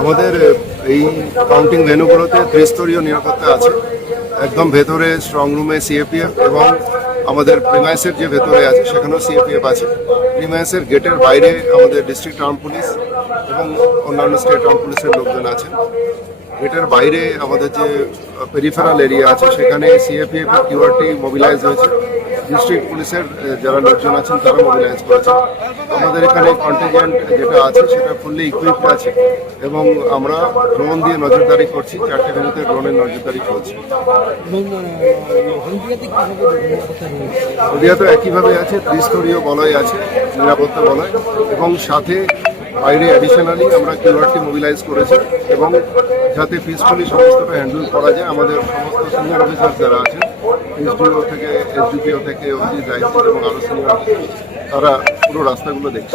আমাদের এই কাউন্টিং ভেন্যুগুলোতে ত্রিস্তরীয় নিরাপত্তা আছে। একদম ভেতরে স্ট্রং রুমে সিএপিএফ এবং আমাদের প্রিমাইসের যে ভেতরে আছে সেখানেও সিএপিএফ আছে। প্রিমাইসের গেটের বাইরে আমাদের ডিস্ট্রিক্ট আর্ম পুলিশ এবং অন্যান্য স্টেট আর্ম পুলিশের লোকজন আছেন। গেটের বাইরে আমাদের যে পেরিফেরাল এরিয়া আছে সেখানে সিএপিএফ এর কিউআরটি মোবিলাইজ হয়েছে। ডিস্ট্রিক্ট পুলিশের যারা লোকজন আছেন তারা মোবিলাইজ করেছে। আমাদের এখানে কন্টিনজেন্ট যেটা আছে সেটা ফুললি ইকুইপড আছে এবং আমরা ড্রোন দিয়ে নজরদারি করছি। 4টে ভেন্যুতে ড্রোনের নজরদারি চলছে। নদিয়া তো একইভাবে আছে, ত্রিস্তরীয় বলয় আছে, নিরাপত্তা বলয়, এবং সাথে বাইরে অ্যাডিশনালি আমরা কিউআরটি মোবিলাইজ করেছি এবং যাতে পিসফুলি সমস্তটা হ্যান্ডেল করা যায় আমাদের সমস্ত সিনিয়র অফিসার যারা আছেন এসডিও থেকে এসডিপিও থেকে অবধি দায়িত্ব এবং আরও সিনিয়র তারা পুরো রাস্তাগুলো দেখছে।